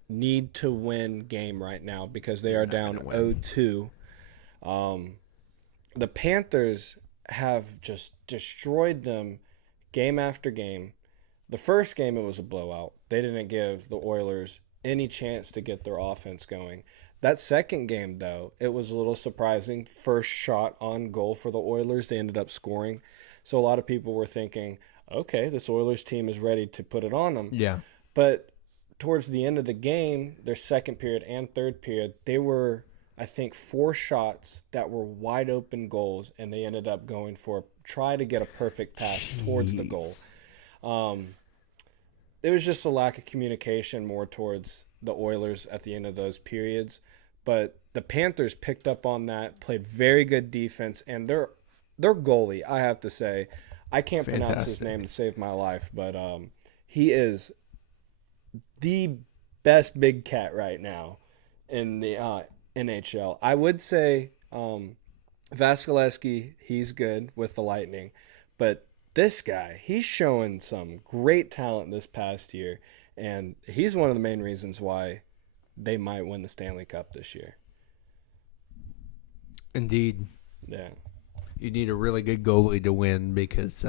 need to win game right now because they are down 0-2. The Panthers have just destroyed them game after game. The first game, it was a blowout. They didn't give the Oilers any chance to get their offense going. That second game, though, it was a little surprising. First shot on goal for the Oilers, they ended up scoring. So a lot of people were thinking, okay, this Oilers team is ready to put it on them. Yeah. But towards the end of the game, their second period and third period, they were, I think, 4 shots that were wide open goals, and they ended up going for try to get a perfect pass towards the goal. It was just a lack of communication more towards the Oilers at the end of those periods. But the Panthers picked up on that, played very good defense, and their goalie, I have to say, I can't pronounce his name to save my life, but he is the best big cat right now in the NHL. I would say Vasilevsky, he's good with the Lightning, but this guy, he's showing some great talent this past year, and he's one of the main reasons why they might win the Stanley Cup this year. Indeed. Yeah. You need a really good goalie to win because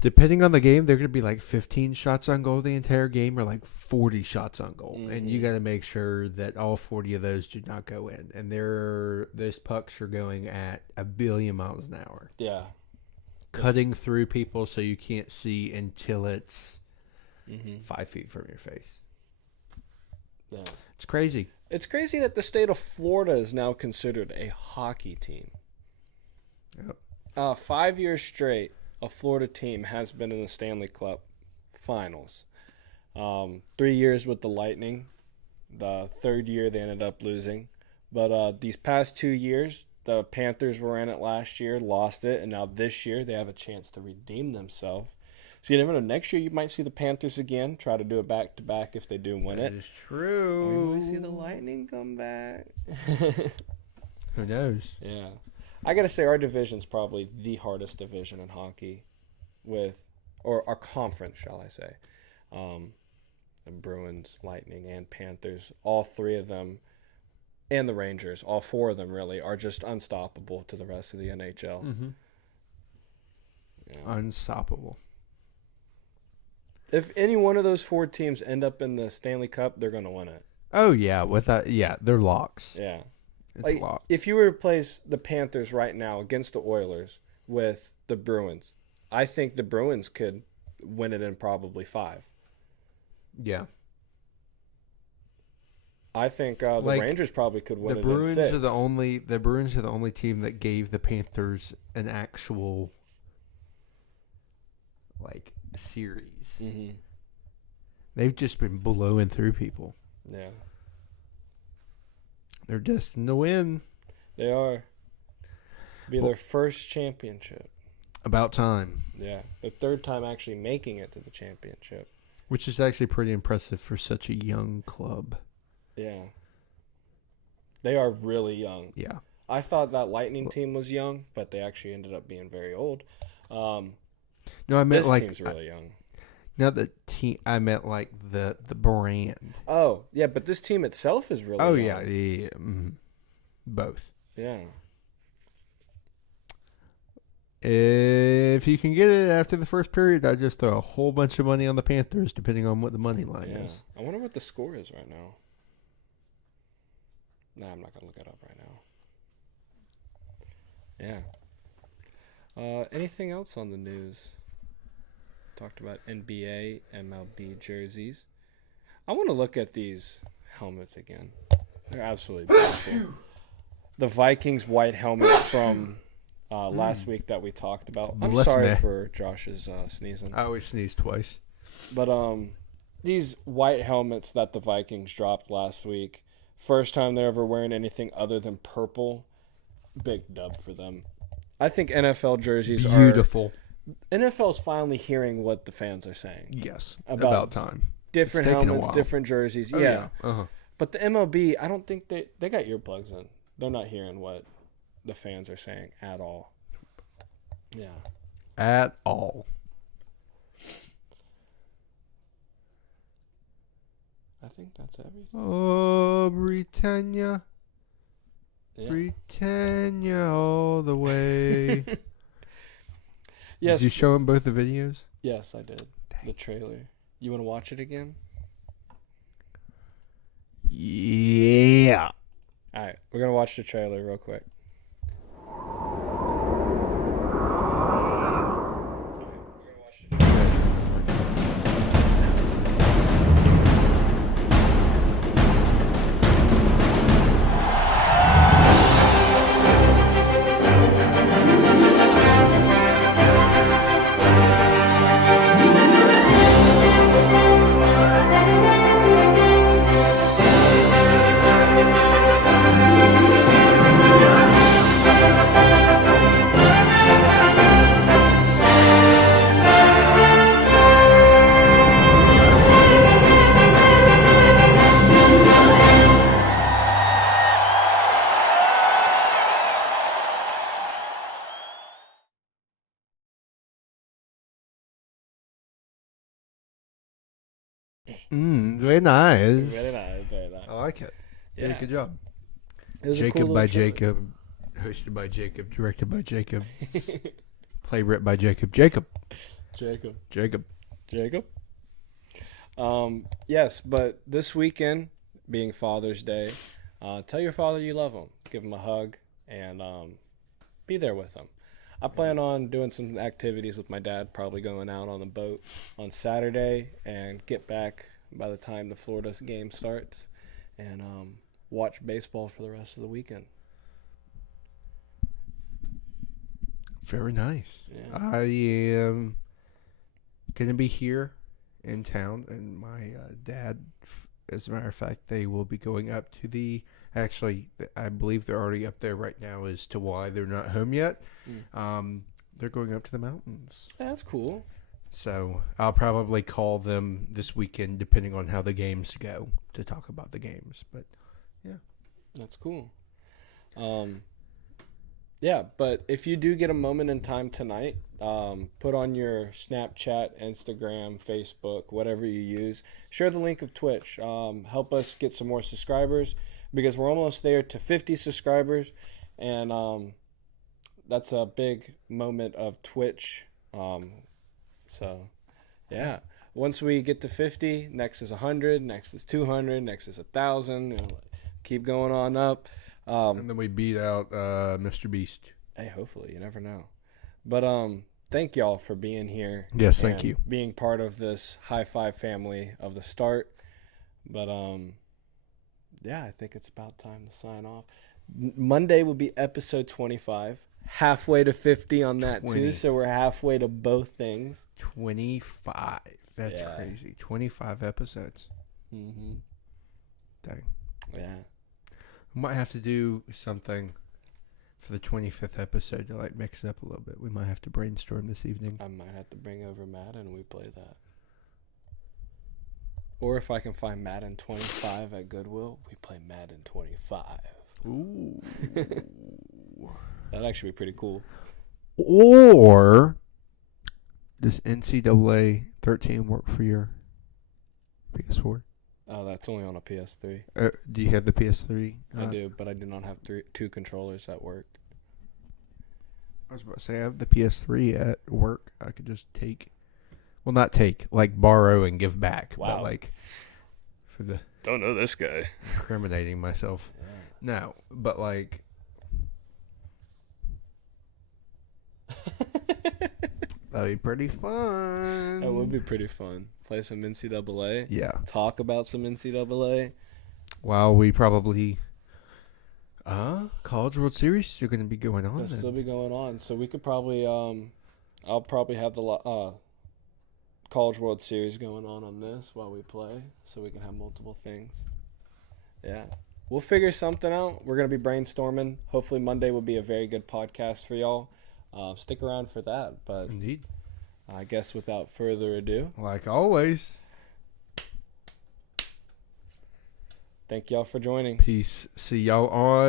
depending on the game, they're going to be like 15 shots on goal the entire game or like 40 shots on goal. Mm-hmm. And you got to make sure that all 40 of those do not go in. And those pucks are going at 1 billion miles an hour. Yeah. Cutting through people so you can't see until it's 5 feet from your face. Yeah. It's crazy. It's crazy that the state of Florida is now considered a hockey team. Yep. 5 years straight, a Florida team has been in the Stanley Cup Finals. 3 years with the Lightning. The third year they ended up losing. But these past 2 years, the Panthers were in it last year, lost it, and now this year they have a chance to redeem themselves. So you never know. Next year you might see the Panthers again, try to do it back-to-back if they do win it. That is true. Or you might see the Lightning come back. Who knows? Yeah. I got to say our division's probably the hardest division in hockey or our conference, shall I say. The Bruins, Lightning, and Panthers, all 3 of them, and the Rangers, all 4 of them really, are just unstoppable to the rest of the NHL. Mm-hmm. Yeah. Unstoppable. If any one of those 4 teams end up in the Stanley Cup, they're going to win it. Oh, yeah. They're locks. Yeah. It's locked. If you were to replace the Panthers right now against the Oilers with the Bruins, I think the Bruins could win it in probably 5. Yeah. I think the Rangers probably could win it in 6. The Bruins are the only team that gave the Panthers an actual series. Mm-hmm. They've just been blowing through people. Yeah. They're destined to win. They are. Be their first championship. About time. Yeah. The third time actually making it to the championship. Which is actually pretty impressive for such a young club. Yeah. They are really young. Yeah. I thought that Lightning team was young, but they actually ended up being very old. No, I meant this team's really young. Not the team. I meant the brand. Oh, yeah, but this team itself is really young. Yeah. Mm-hmm. Both. Yeah. If you can get it after the first period, I'd just throw a whole bunch of money on the Panthers, depending on what the money line is. I wonder what the score is right now. Nah, I'm not going to look it up right now. Yeah. Anything else on the news? Talked about NBA, MLB jerseys. I want to look at these helmets again. They're absolutely beautiful. The Vikings white helmets from last week that we talked about. I'm sorry for Josh's sneezing. I always sneeze twice. But these white helmets that the Vikings dropped last week, first time they're ever wearing anything other than purple, big dub for them. I think NFL jerseys Beautiful. NFL's finally hearing what the fans are saying. Yes. About About time. Different It's taken a helmets, while. different jerseys. Oh, yeah. Uh-huh. But the MLB, I don't think they got earplugs in. They're not hearing what the fans are saying at all. Yeah. At all. I think that's everything. Oh, Britannia. Yeah. Britannia all the way. Yes. Did you show him both the videos? Yes, I did. The trailer. You want to watch it again? Yeah. All right. We're going to watch the trailer real quick. Very nice. Very nice. Very nice. I like it. Yeah. Yeah, good job. It was a Jacob cool by little trailer. Jacob, hosted by Jacob, directed by Jacob, play written by Jacob. Jacob. Jacob. Yes, but this weekend, being Father's Day, tell your father you love him. Give him a hug and be there with him. I plan on doing some activities with my dad, probably going out on the boat on Saturday and get back by the time the Florida game starts and watch baseball for the rest of the weekend. Very nice. Yeah. I am going to be here in town, and my dad, as a matter of fact, they will be going up to actually, I believe they're already up there right now as to why they're not home yet. They're going up to the mountains. Yeah, that's cool. So I'll probably call them this weekend, depending on how the games go, to talk about the games. But yeah, That's cool. Yeah, but if you do get a moment in time tonight, put on your Snapchat, Instagram, Facebook, whatever you use. Share the link of Twitch. Help us get some more subscribers because we're almost there to 50 subscribers. And that's a big moment of Twitch. So, yeah. Once we get to 50, next is 100, next is 200, next is 1,000. You know, keep going on up. and then we beat out Mr. Beast. Hey, hopefully. You never know. But thank y'all for being here. Yes, thank and you. Being part of this high five family of the start. But yeah, I think it's about time to sign off. Monday will be episode 25. Halfway to 50 on that 20. too, so we're halfway to both things. 25. That's Yeah. crazy. 25 episodes. Mm-hmm. Dang. Yeah. We might have to do something for the 25th episode to like mix it up a little bit. We might have to brainstorm this evening. I might have to bring over Madden and we play that. Or if I can find Madden 25 at Goodwill, we play Madden 25. Ooh. That'd actually be pretty cool. Or does NCAA 13 work for your PS4? Oh, that's only on a PS3. Do you have the PS3? I do, but I do not have two controllers at work. I was about to say I have the PS3 at work. I could just not take, like borrow and give back. Wow. But like for the Don't know this guy. incriminating myself. Yeah. No, but like that'd be pretty fun. That would be pretty fun. Play some NCAA. Yeah. Talk about some NCAA. While we probably College World Series are going to be going on. That'll then. still be going on. So we could probably I'll probably have the College World Series going on this while we play, so we can have multiple things. Yeah. We'll figure something out. We're going to be brainstorming. Hopefully Monday will be a very good podcast for y'all. stick around for that. But Indeed. I guess without further ado, Like always, thank y'all for joining. peace. See y'all on